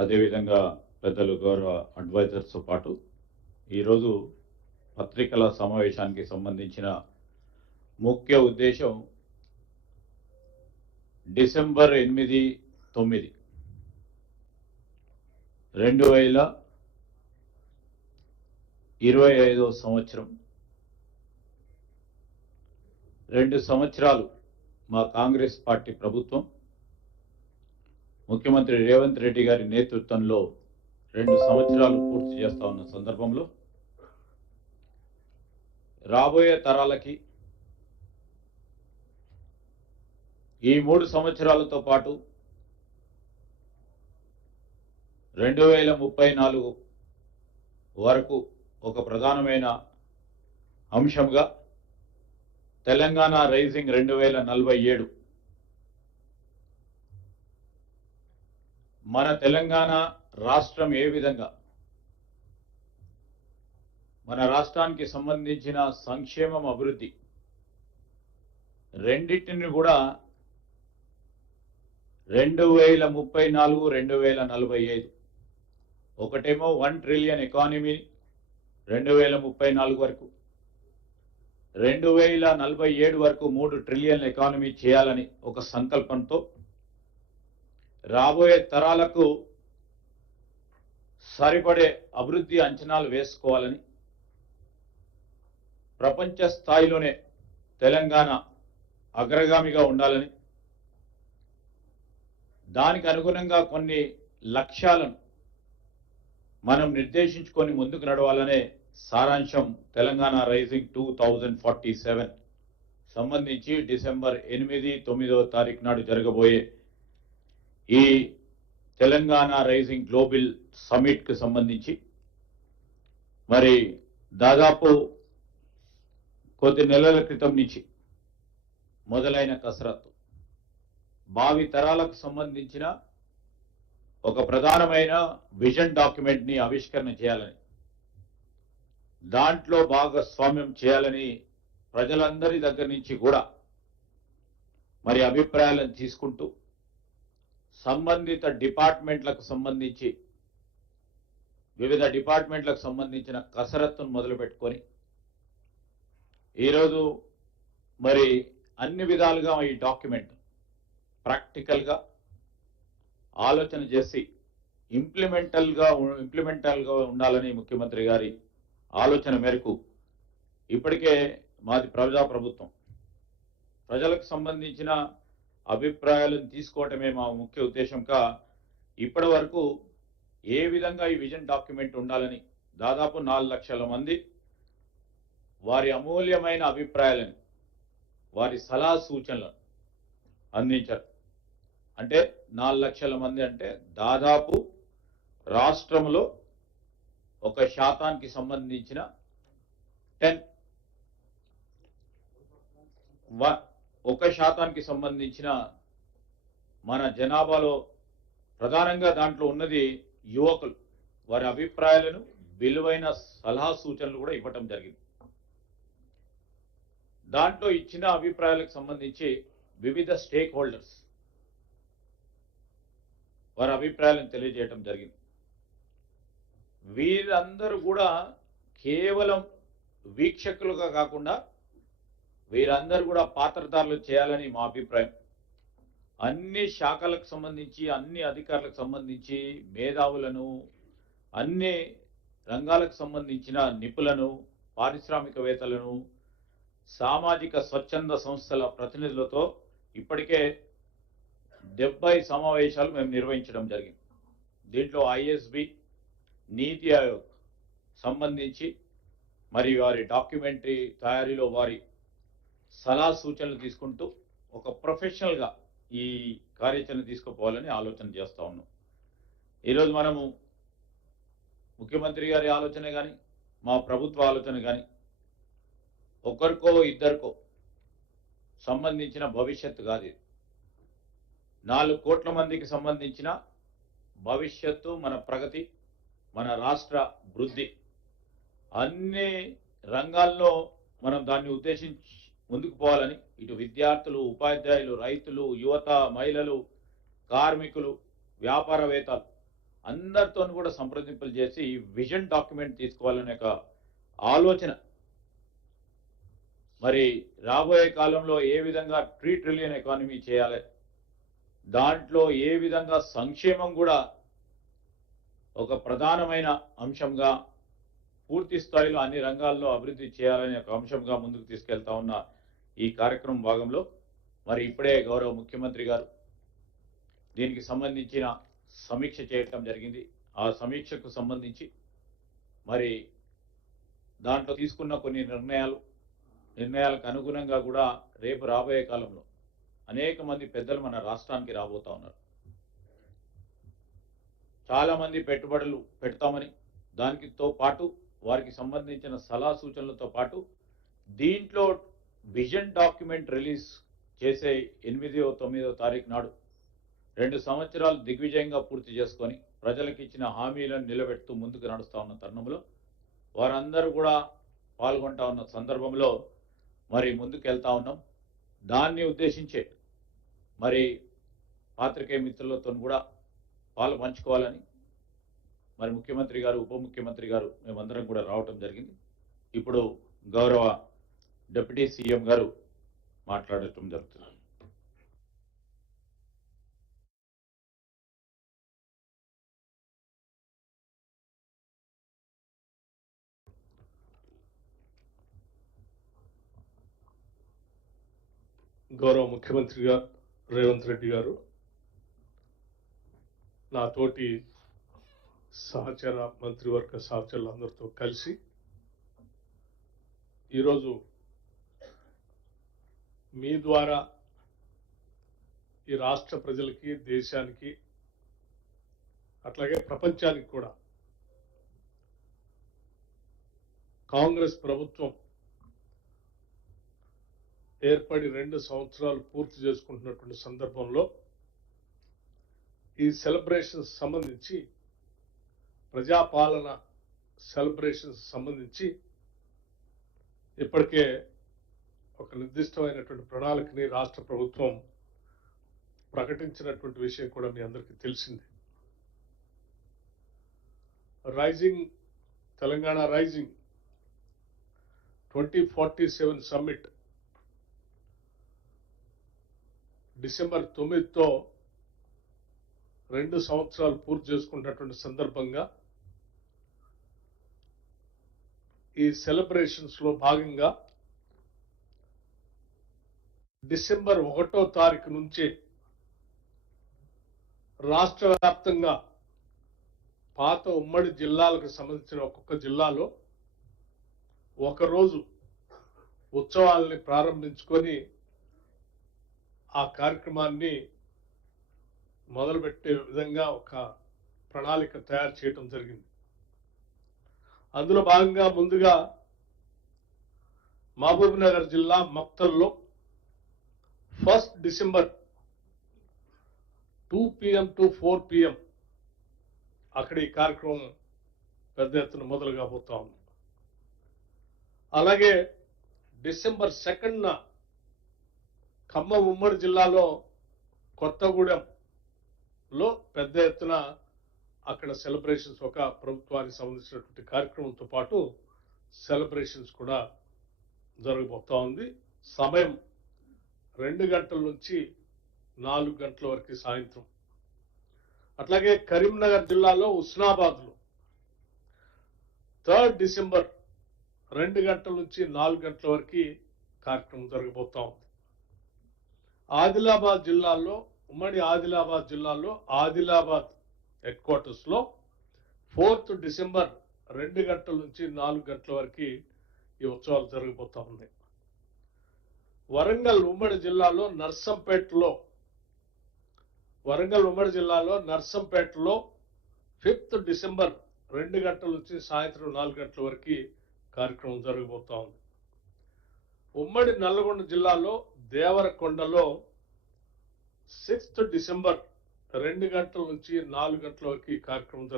అదేవిధంగా పెద్దలు గౌరవ అడ్వైజర్స్తో పాటు ఈరోజు పత్రికల సమావేశానికి సంబంధించిన ముఖ్య ఉద్దేశం డిసెంబర్ 8, 9 2025 సంవత్సరం 2 సంవత్సరాలు మా కాంగ్రెస్ పార్టీ ప్రభుత్వం ముఖ్యమంత్రి రేవంత్ రెడ్డి గారి నేతృత్వంలో 2 సంవత్సరాలు పూర్తి చేస్తా ఉన్న సందర్భంలో రాబోయే తరాలకి ఈ 3 సంవత్సరాలతో పాటు 2034 వరకు ఒక ప్రధానమైన అంశంగా తెలంగాణ రైజింగ్ 2047 మన తెలంగాణ రాష్ట్రం ఏ విధంగా మన రాష్ట్రానికి సంబంధించిన సంక్షేమం అభివృద్ధి రెండింటిని కూడా 2034 2045 ఒకటేమో 1 ట్రిలియన్ ఎకానమీ 2034 వరకు 2047 వరకు 3 ట్రిలియన్ ఎకానమీ చేయాలని ఒక సంకల్పంతో రాబోయే తరాలకు సరిపడే అభివృద్ధి అంచనాలు వేసుకోవాలని ప్రపంచ స్థాయిలోనే తెలంగాణ అగ్రగామిగా ఉండాలని దానికి అనుగుణంగా కొన్ని లక్ష్యాలను మనం నిర్దేశించుకొని ముందుకు నడవాలనే సారాంశం తెలంగాణ రైజింగ్ 2047 సంబంధించి డిసెంబర్ 8, 9 తారీఖు నాడు జరగబోయే ఈ తెలంగాణ రైజింగ్ గ్లోబల్ సమిట్ కు సంబంధించి మరి దాదాపు కొద్ది నెలల క్రితం నుంచి మొదలైన కసరత్తు భావి తరాలకు సంబంధించిన ఒక ప్రధానమైన విజన్ డాక్యుమెంట్ ని ఆవిష్కరణ చేయాలని దాంట్లో భాగస్వామ్యం చేయాలని ప్రజలందరి దగ్గర నుంచి కూడా మరి అభిప్రాయాలను తీసుకుంటూ సంబంధిత డిపార్ట్మెంట్లకు సంబంధించి వివిధ డిపార్ట్మెంట్లకు సంబంధించిన కసరత్తును మొదలుపెట్టుకొని ఈరోజు మరి అన్ని విధాలుగా ఈ డాక్యుమెంట్ ప్రాక్టికల్గా ఆలోచన చేసి ఇంప్లిమెంటల్గా ఉండాలని ముఖ్యమంత్రి గారి ఆలోచన మేరకు ఇప్పటికే మాది ప్రజాప్రభుత్వం ప్రజలకు సంబంధించిన అభిప్రాయాలను తీసుకోవటమే మా ముఖ్య ఉద్దేశంగా ఇప్పటి వరకు ఏ విధంగా ఈ విజన్ డాక్యుమెంట్ ఉండాలని దాదాపు 4 లక్షల మంది వారి అమూల్యమైన అభిప్రాయాలను వారి సలహా సూచనలను అందించారు. అంటే 4 లక్షల మంది అంటే దాదాపు రాష్ట్రంలో 1% సంబంధించిన 1% సంబంధించిన మన జనాభాలో ప్రధానంగా దాంట్లో ఉన్నది యువకులు వారి అభిప్రాయాలను విలువైన సలహా సూచనలు కూడా ఇవ్వటం జరిగింది. దాంట్లో ఇచ్చిన అభిప్రాయాలకు సంబంధించి వివిధ స్టేక్ హోల్డర్స్ వారి అభిప్రాయాలను తెలియజేయడం జరిగింది. వీరందరూ కూడా కేవలం వీక్షకులుగా కాకుండా వీరందరూ కూడా పాత్రధారులు చేయాలని మా అభిప్రాయం. అన్ని శాఖలకు సంబంధించి అన్ని అధికారులకు సంబంధించి మేధావులను అన్ని రంగాలకు సంబంధించిన నిపుణులను పారిశ్రామికవేత్తలను సామాజిక స్వచ్ఛంద సంస్థల ప్రతినిధులతో ఇప్పటికే 70 సమావేశాలు మేము నిర్వహించడం జరిగింది. దీంట్లో ఐఎస్బి నీతి ఆయోగ్ సంబంధించి మరి వారి డాక్యుమెంటరీ తయారీలో వారి సలహా సూచనలు తీసుకుంటూ ఒక ప్రొఫెషనల్గా ఈ కార్యాచరణ తీసుకుపోవాలని ఆలోచన చేస్తూ ఉన్నాం. ఈరోజు మనము ముఖ్యమంత్రి గారి ఆలోచన కానీ మా ప్రభుత్వ ఆలోచన కానీ ఒకరికో ఇద్దరికో సంబంధించిన భవిష్యత్తు కాదు. ఇది 4 కోట్ల మందికి సంబంధించిన భవిష్యత్తు, మన ప్రగతి, మన రాష్ట్ర వృద్ధి అన్ని రంగాల్లో మనం దాన్ని ఉద్దేశించి ముందుకు పోవాలని ఇటు విద్యార్థులు, ఉపాధ్యాయులు, రైతులు, యువత, మహిళలు, కార్మికులు, వ్యాపారవేత్తలు అందరితో కూడా సంప్రదింపులు చేసి ఈ విజన్ డాక్యుమెంట్ తీసుకోవాలనే ఒక ఆలోచన, మరి రాబోయే కాలంలో ఏ విధంగా ట్రిలియన్ ఎకానమీ చేయాలి, దాంట్లో ఏ విధంగా సంక్షేమం కూడా ఒక ప్రధానమైన అంశంగా పూర్తి స్థాయిలో అన్ని రంగాల్లో అభివృద్ధి చేయాలనే ఒక అంశంగా ముందుకు తీసుకెళ్తా ఉన్న ఈ కార్యక్రమం భాగంలో మరి ఇప్పుడే గౌరవ ముఖ్యమంత్రి గారు దీనికి సంబంధించిన సమీక్ష చేయటం జరిగింది. ఆ సమీక్షకు సంబంధించి మరి దాంట్లో తీసుకున్న కొన్ని నిర్ణయాలకు అనుగుణంగా కూడా రేపు రాబోయే కాలంలో అనేక మంది పెద్దలు మన రాష్ట్రానికి రాబోతా ఉన్నారు. చాలా మంది పెట్టుబడులు పెడతామని, దానితో పాటు వారికి సంబంధించిన సలహా సూచనలతో పాటు దీంట్లో విజన్ డాక్యుమెంట్ రిలీజ్ చేసే 8వ 9వ తారీఖు నాడు 2 సంవత్సరాలు దిగ్విజయంగా పూర్తి చేసుకొని ప్రజలకు ఇచ్చిన హామీలను నిలబెడుతూ ముందుకు నడుస్తా ఉన్న తరుణంలో వారందరూ కూడా పాల్గొంటా ఉన్న సందర్భంలో మరి ముందుకెళ్తా ఉన్నాం. దాన్ని ఉద్దేశించే మరి పాత్రికేయ మిత్రులతో కూడా పాలు పంచుకోవాలని మరి ముఖ్యమంత్రి గారు, ఉప ముఖ్యమంత్రి గారు మేమందరం కూడా రావటం జరిగింది. ఇప్పుడు గౌరవ డిప్యూటీ సీఎం గారు మాట్లాడటం జరుగుతుంది. గౌరవ ముఖ్యమంత్రి గారు రేవంత్ రెడ్డి గారు, నాతోటి సహచర మంత్రివర్గ సహచరులందరితో కలిసి ఈరోజు మీ ద్వారా ఈ రాష్ట్ర ప్రజలకి, దేశానికి, అట్లాగే ప్రపంచానికి కూడా కాంగ్రెస్ ప్రభుత్వం ఏర్పడి 2 సంవత్సరాలు పూర్తి చేసుకుంటున్నటువంటి సందర్భంలో ఈ సెలబ్రేషన్స్ సంబంధించి, ప్రజాపాలన సెలబ్రేషన్స్ సంబంధించి ఇప్పటికే ఒక నిర్దిష్టమైనటువంటి ప్రణాళికని రాష్ట్ర ప్రభుత్వం ప్రకటించినటువంటి విషయం కూడా మీ అందరికీ తెలిసిందే. తెలంగాణ రైజింగ్ 2047 సమ్మిట్ డిసెంబర్ 9తో 2 సంవత్సరాలు పూర్తి చేసుకున్నటువంటి సందర్భంగా ఈ సెలబ్రేషన్స్ లో భాగంగా డిసెంబర్ 1వ తారీఖు నుంచి రాష్ట్ర వ్యాప్తంగా పాత ఉమ్మడి జిల్లాలకు సంబంధించిన ఒక్కొక్క జిల్లాలో ఒకరోజు ఉత్సవాల్ని ప్రారంభించుకొని ఆ కార్యక్రమాన్ని మొదలుపెట్టే విధంగా ఒక ప్రణాళిక తయారు చేయడం జరిగింది. అందులో భాగంగా ముందుగా మహబూబ్ నగర్ జిల్లా మక్తల్లో 1 డిసెంబర్ 2 PM to 4 PM అక్కడ ఈ కార్యక్రమం పెద్ద ఎత్తున మొదలు కాబోతా ఉంది. అలాగే డిసెంబర్ 2న ఖమ్మం ఉమ్మడి జిల్లాలో కొత్తగూడెంలో పెద్ద ఎత్తున అక్కడ సెలబ్రేషన్స్, ఒక ప్రభుత్వానికి సంబంధించినటువంటి కార్యక్రమంతో పాటు సెలబ్రేషన్స్ కూడా జరగబోతా ఉంది. సమయం 2 గంటల నుంచి 4 గంటల వరకు సాయంత్రం. అట్లాగే కరీంనగర్ జిల్లాలో హుస్నాబాద్లో 3 డిసెంబర్ 2 గంటల నుంచి 4 గంటల వరకు కార్యక్రమం జరగబోతా ఉంది. ఆదిలాబాద్ జిల్లాలో, ఉమ్మడి ఆదిలాబాద్ జిల్లాలో ఆదిలాబాద్ హెడ్ క్వార్టర్స్ లో 4th డిసెంబర్ 2 గంటల నుంచి 4 గంటల వరకు ఈ ఉత్సవాలు జరగబోతా ఉన్నాయి. వరంగల్ ఉమ్మడి జిల్లాలో నర్సంపేటలో 5th డిసెంబర్ 2 గంటల నుంచి సాయంత్రం 4 గంటల వరకు కార్యక్రమం జరగబోతా ఉంది. ఉమ్మడి నల్లగొండ జిల్లాలో దేవరకొండలో 6th డిసెంబర్ 2 గంటల నుంచి 4 గంటల వరకు ఈ కార్యక్రమం